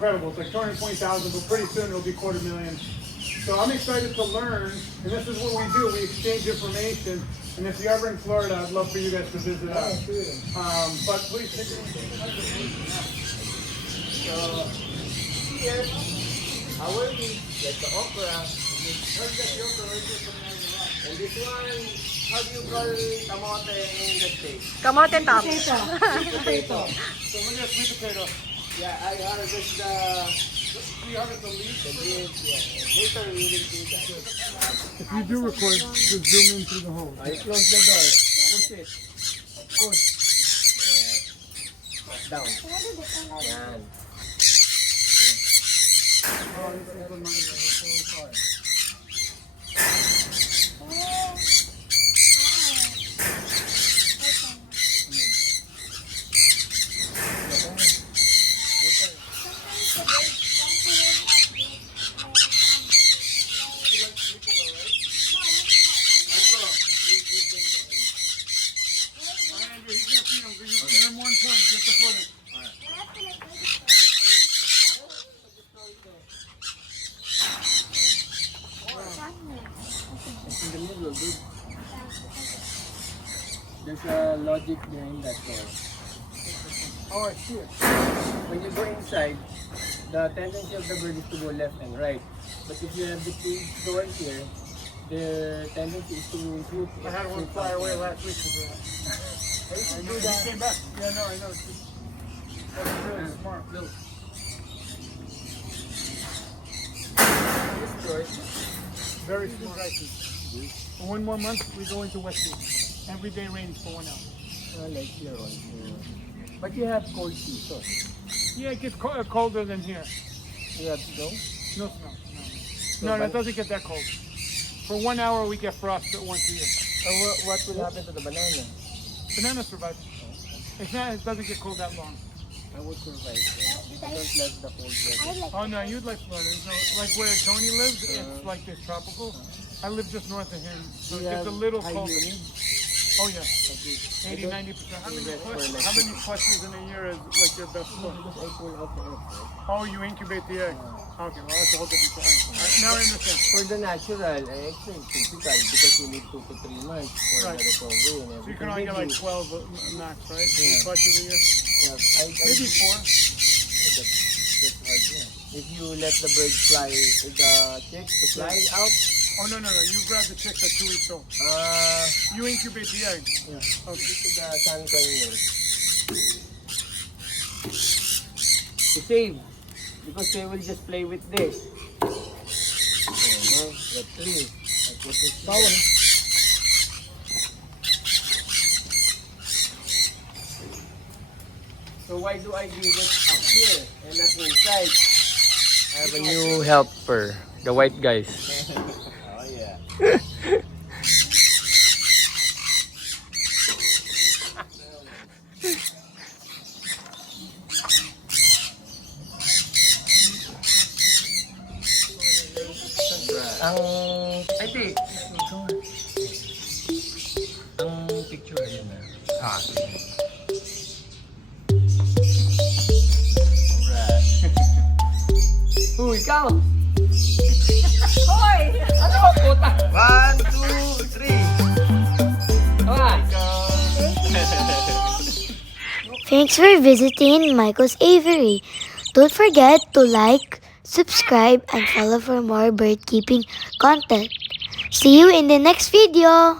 Incredible. It's like 220,000, but pretty soon it'll be $250,000. So I'm excited to learn, and this is what we do. We exchange information, and if you're ever in Florida, I'd love for you guys to visit us. But please take it. So here, our meat, like the okra. And this one, how do you call kamote in the States? Kamote top. Potato. So look at sweet potato. Yeah, I harvest the leaves. Yeah. Later we will do that. If you do record, just zoom in through the hole. I close the door. Push it. Push. Yeah. Down. Yan. Oh, this is the money. In the middle, dude. There's a logic behind that door. Oh, I see it. When you go inside, the tendency of the bird is to go left and right. But if you have the cage door here, the tendency is to move. I had one fly away last week. I know that. He came back. Yeah, no, I know. That's really smart. Look. This door, Very smart. In 1 more month, we go into West Beach. Every day rains for 1 hour. like here on here. But you have cold season. Yeah, it gets colder than here. You have snow? No snow. No, that doesn't get that cold. For 1 hour, we get frost once a year. So what will happen to the banana? Banana survives. It's not. It doesn't get cold that long. I would survive there. I don't like the cold weather. Oh no, you'd like Florida. So, like where Tony lives, it's like this tropical. I live just north of him, so it gets a little colder. Oh yeah, 80, 90%. How many clutches in a year is like your best one? Oh, you incubate the egg. Okay, well that's a whole different thing. Now I understand. For the natural, it's typical because you need 2 to 3 months for the recovery and everything. So you can only get like 12 max, right? Yeah. Clutches a year? Yeah, Maybe 4. That's hard, yeah. If you let the bird fly, the chicks to fly out. Oh no. You grab the chicks at 2 weeks old. You incubate the egg. Yeah. Okay. To the sun canyon. To save. Because they will just play with this. The tree. I put this power. So why do I do this up here and not inside? I have a new helper, the white guys. Oh yeah. I think ang picture yun na. Ikaw! Hoy! Ano ba puta? 1, 2, 3. Thanks for visiting Myko's Aviary. Don't forget to like, subscribe, and follow for more bird keeping content. See you in the next video!